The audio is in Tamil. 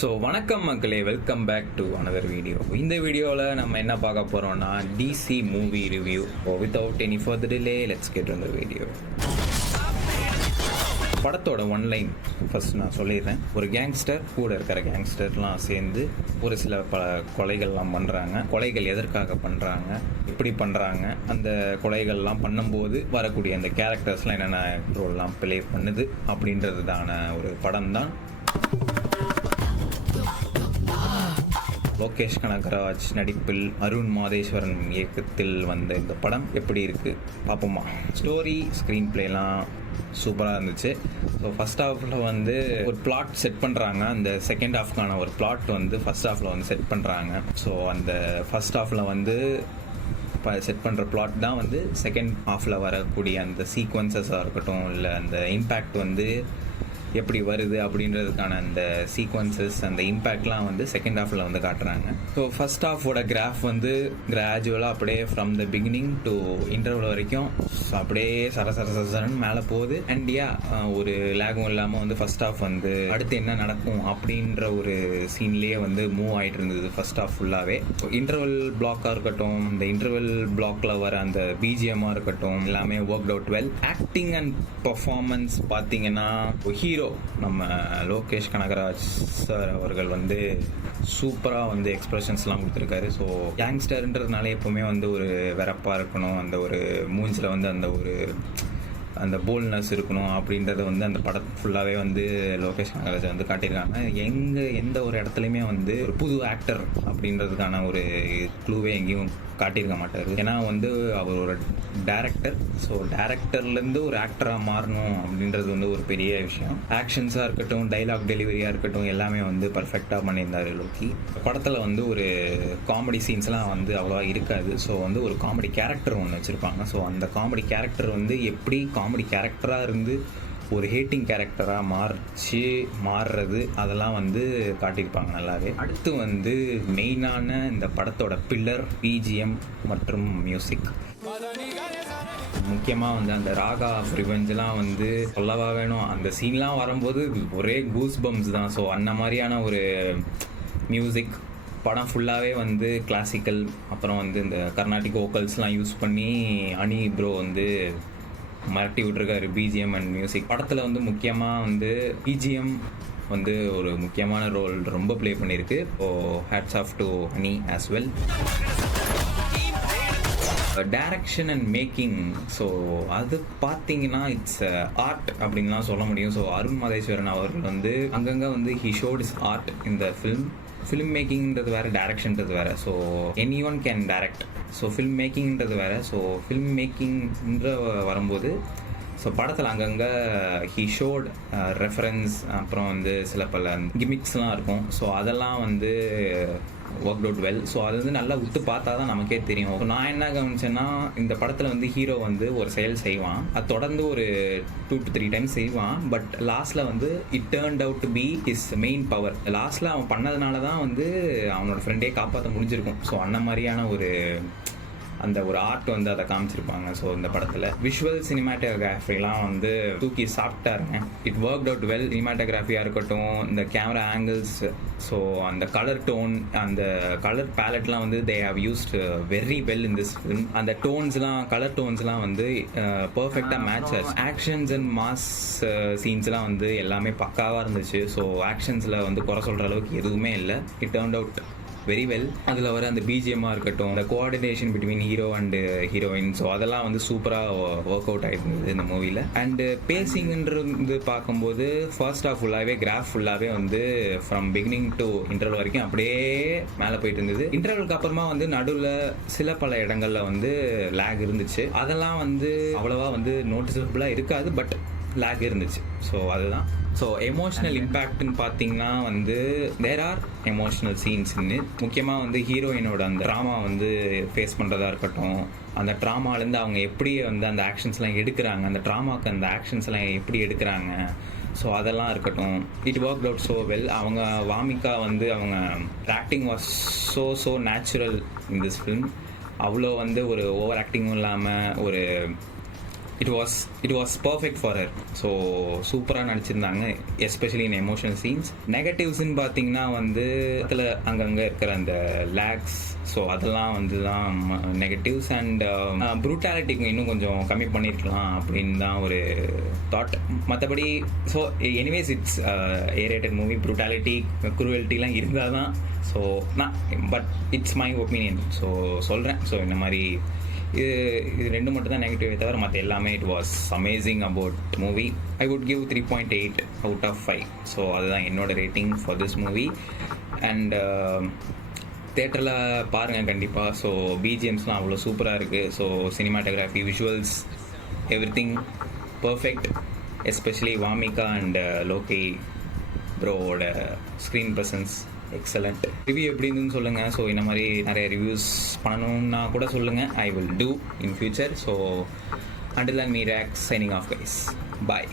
ஸோ வணக்கம் மக்களே, welcome back to another video. இந்த வீடியோவில் நம்ம என்ன பார்க்க போகிறோம்னா DC movie review. Without any further delay let's get இந்த வீடியோ. படத்தோட ஒன்லைன் ஃபர்ஸ்ட் நான் சொல்லிடுறேன். ஒரு கேங்ஸ்டர் கூட இருக்கிற கேங்ஸ்டர்லாம் சேர்ந்து ஒரு சில கொலைகள்லாம் பண்ணுறாங்க. கொலைகள் எதற்காக பண்ணுறாங்க, எப்படி பண்ணுறாங்க, அந்த கொலைகள்லாம் பண்ணும்போது வரக்கூடிய அந்த கேரக்டர்ஸ்லாம் என்னென்ன ரோல்லாம் ப்ளே பண்ணுது அப்படின்றதுதான ஒரு படம் தான். லோகேஷ் கனகராஜ் நடிப்பில் அருண் மாதேஸ்வரன் இயக்கத்தில் வந்த இந்த படம் எப்படி இருக்குது பார்ப்போமா. ஸ்டோரி, ஸ்க்ரீன் பிளேலாம் சூப்பராக இருந்துச்சு. ஸோ ஃபஸ்ட் ஹாஃபில் வந்து ஒரு பிளாட் செட் பண்ணுறாங்க. அந்த செகண்ட் ஹாஃப்க்கான ஒரு பிளாட் வந்து ஃபஸ்ட் ஹாஃபில் வந்து செட் பண்ணுறாங்க. ஸோ அந்த ஃபஸ்ட் ஹாஃபில் வந்து இப்போ செட் பண்ணுற பிளாட் தான் வந்து செகண்ட் ஹாஃபில் வரக்கூடிய அந்த சீக்வன்சஸாக இருக்கட்டும், இல்லை அந்த இம்பேக்ட் வந்து எப்படி வருது அப்படின்றதுக்கான அந்த சீக்வன்சஸ், அந்த இம்பேக்ட்லாம் வந்து செகண்ட் ஹாஃபில் வந்து காட்டுறாங்க. ஸோ ஃபர்ஸ்ட் ஹாஃபோட கிராஃப் வந்து கிராஜுவலாக அப்படியே from the beginning to interval வரைக்கும் அப்படியே சரசரசரன்னு மேலே போகுது. அண்ட் ஒரு லேகும் இல்லாமல் வந்து ஃபர்ஸ்ட் ஹாஃப் வந்து அடுத்து என்ன நடக்கும் அப்படின்ற ஒரு சீன்லேயே வந்து மூவ் ஆகிட்டு இருந்தது ஃபர்ஸ்ட் ஹாஃப் ஃபுல்லாகவே. இன்டர்வல் பிளாக்காக இருக்கட்டும், இந்த இன்டர்வல் பிளாக்ல வர அந்த பிஜிஎம்மாக இருக்கட்டும், எல்லாமே work out well. Acting and performance பார்த்தீங்கன்னா ஹீரோ நம்ம லோகேஷ் கனகராஜ் சார் அவர்கள் வந்து சூப்பராக வந்து எக்ஸ்பிரஷன்ஸ்லாம் கொடுத்துருக்காரு. ஸோ கேங்ஸ்டர்ன்றதுனால எப்போவுமே வந்து ஒரு வெறப்பாக இருக்கணும், அந்த ஒரு மூஞ்சில் வந்து அந்த போல்ட்னஸ் இருக்கணும் அப்படின்றத வந்து அந்த படம் ஃபுல்லாகவே வந்து லோகேஷ் கனகராஜ் வந்து காட்டியிருக்காங்க. எந்த ஒரு இடத்துலையுமே வந்து ஒரு புது ஆக்டர் அப்படின்றதுக்கான ஒரு க்ளூவே எங்கேயும் காட்டியிருக்க மாட்டார். ஏன்னா வந்து அவர் ஒரு டேரக்டர். ஸோ டேரக்டர்லேருந்து ஒரு ஆக்டராக மாறணும் அப்படின்றது வந்து ஒரு பெரிய விஷயம். ஆக்ஷன்ஸாக இருக்கட்டும், டைலாக் டெலிவரியாக இருக்கட்டும், எல்லாமே வந்து பர்ஃபெக்டாக பண்ணியிருந்தார் லோக்கி. படத்தில் வந்து ஒரு காமெடி சீன்ஸ்லாம் வந்து அவ்வளோவா இருக்காது. ஸோ வந்து ஒரு காமெடி கேரக்டர் ஒன்று வச்சுருப்பாங்க. ஸோ அந்த காமெடி கேரக்டர் வந்து எப்படி காமெடி கேரக்டராக இருந்து ஒரு ஹேட்டிங் கேரக்டராக மாறுறது, அதெல்லாம் வந்து காட்டியிருப்பாங்க நல்லாவே. அடுத்து வந்து மெயினான இந்த படத்தோட பில்லர் பிஜிஎம் மற்றும் மியூசிக். முக்கியமாக வந்து அந்த ராகா ஆஃப் ரிவெஞ்செலாம் வந்து சொல்லவா வேணும். அந்த சீன்லாம் வரும்போது ஒரே கூஸ் பம்ஸ் தான். ஸோ அந்த மாதிரியான ஒரு மியூசிக். படம் ஃபுல்லாகவே வந்து கிளாசிக்கல், அப்புறம் வந்து இந்த கர்நாடிக் வோக்கல்ஸ்லாம் யூஸ் பண்ணி அனி ப்ரோ வந்து மிரட்டி விட்டுருக்காரு பிஜிஎம் அண்ட் மியூசிக். படத்தில் வந்து முக்கியமாக வந்து பிஜிஎம் வந்து ஒரு முக்கியமான ரோல் ரொம்ப ப்ளே பண்ணியிருக்கு. ஸோ ஹேட்ஸ் ஆஃப் டு அனி as well. Direction and making, so அது பார்த்தீங்கன்னா இட்ஸ் ஆர்ட் அப்படின்லாம் சொல்ல முடியும். ஸோ அருண் மாதேஸ்வரன் அவர்கள் வந்து அங்கங்கே வந்து ஹி ஷோட் இஸ் ஆர்ட் இந்த ஃபிலிம் மேக்கிங்கிறது வேறு, டைரக்ஷன்றது வேறு. So any one can direct. So film மேக்கிங்கிறது வேறு. ஸோ ஃபில்ம் மேக்கிங்ன்ற வரும்போது ஸோ படத்தில் அங்கங்கே ஹீ ஷோட் ரெஃபரன்ஸ், அப்புறம் வந்து சில பல கிமிக்ஸ்லாம் இருக்கும். ஸோ அதெல்லாம் வந்து ஒர்க் அவுட் வெல். ஸோ அது வந்து நல்லா உத்து பார்த்தா தான் நமக்கே தெரியும். நான் என்ன கவனிச்சேன்னா, இந்த படத்தில் வந்து ஹீரோ வந்து ஒரு செயல் செய்வான், அது தொடர்ந்து ஒரு 2 to 3 டைம்ஸ் செய்வான். பட் லாஸ்ட்டில் வந்து it turned out to be his main power. லாஸ்ட்டில் அவன் பண்ணதுனால தான் வந்து அவனோட ஃப்ரெண்டே காப்பாற்ற முடிஞ்சிருக்கும். ஸோ அந்த மாதிரியான அந்த ஒரு ஆர்ட் வந்து அதை காமிச்சிருப்பாங்க. ஸோ இந்த படத்தில் விஷுவல் சினிமாட்டோகிராஃபிலாம் வந்து தூக்கி சாப்பிட்டாருங்க. It work out well. சினிமாட்டோகிராஃபியாக இருக்கட்டும், இந்த கேமரா ஆங்கிள்ஸ், ஸோ அந்த கலர் டோன், அந்த கலர் பேலட்லாம் வந்து they have used very well in this film. அந்த டோன்ஸ்லாம், கலர் டோன்ஸ்லாம் வந்து பர்ஃபெக்டாக மேட்ச் ஆச்சு. ஆக்ஷன்ஸ் அண்ட் மாஸ் சீன்ஸ்லாம் வந்து எல்லாமே பக்காவாக இருந்துச்சு. ஸோ ஆக்ஷன்ஸில் வந்து குறை சொல்கிற அளவுக்கு எதுவுமே இல்லை. It turned out very well. அதில் வர அந்த பிஜிஎம்மாக இருக்கட்டும், அந்த coordination between hero and heroine, so அதெல்லாம் வந்து சூப்பராக ஒர்க் அவுட் ஆகிருந்தது இந்த மூவியில். அண்டு பேசிங்ன்றது பார்க்கும்போது ஃபர்ஸ்ட் ஹாஃப் ஃபுல்லாகவே கிராஃப் ஃபுல்லாகவே வந்து ஃப்ரம் பிகினிங் டு இன்டர்வல் வரைக்கும் அப்படியே மேலே போயிட்டு இருந்தது. இன்டர்வலுக்கு அப்புறமா வந்து நடுவில் சில பல இடங்களில் வந்து லேக் இருந்துச்சு. அதெல்லாம் வந்து அவ்வளோவா வந்து நோட்டிசபிளாக இருக்காது, பட் லேக் இருந்துச்சு. ஸோ அதுதான். ஸோ எமோஷ்னல் இம்பேக்ட்னு பார்த்தீங்கன்னா வந்து தேர் ஆர் எமோஷ்னல் சீன்ஸ்ன்னு. முக்கியமாக வந்து ஹீரோயினோட அந்த ட்ராமா வந்து ஃபேஸ் பண்ணுறதா இருக்கட்டும், அந்த ட்ராமாலேருந்து அவங்க எப்படி வந்து அந்த ஆக்ஷன்ஸ்லாம் எடுக்கிறாங்க, அந்த ட்ராமாவுக்கு அந்த ஆக்ஷன்ஸ்லாம் எப்படி எடுக்கிறாங்க, ஸோ அதெல்லாம் இருக்கட்டும். It work out so well. அவங்க வாமிகா வந்து அவங்க acting was so natural in this film. அவ்வளோ வந்து ஒரு ஓவர் ஆக்டிங்கும் இல்லாமல் ஒரு it was perfect for her. So சூப்பராக நடிச்சிருந்தாங்க, எஸ்பெஷலி இன் எமோஷனல் சீன்ஸ். நெகட்டிவ்ஸ்ன்னு பார்த்தீங்கன்னா வந்து அதில் அங்கங்கே இருக்கிற அந்த லேக்ஸ், ஸோ அதெல்லாம் வந்து தான் நெகட்டிவ்ஸ். அண்ட் ப்ரூட்டாலிட்டிக்கு இன்னும் கொஞ்சம் கம்மி பண்ணியிருக்கலாம் அப்படின்னு தான் ஒரு தாட். மற்றபடி so anyways it's A rated movie. Brutality குரூவல்ட்டிலாம் இருந்தால் தான். So but it's my opinion. So சொல்கிறேன். ஸோ இந்த மாதிரி இது ரெண்டு மட்டும் தான் நெகட்டிவ் தவிர மற்ற எல்லாமே it was amazing about movie. I would give 3.8 out of 5. So அதுதான் என்னோட rating for this movie. And தேட்டரில் பாருங்கள் கண்டிப்பாக. ஸோ பிஜிஎம்ஸ்லாம் அவ்வளோ சூப்பராக இருக்குது. So cinematography, visuals, every thing perfect. Especially Wamiqa and Loki ப்ரோவோட ஸ்க்ரீன் ப்ரெசன்ஸ் எக்ஸலண்ட். ரிவ்யூ எப்படி இருந்துன்னு சொல்லுங்கள். ஸோ இந்த மாதிரி நிறைய ரிவ்யூஸ் பண்ணணும்னா கூட சொல்லுங்கள். I will do in future. So until then, me Rex signing off guys. Bye.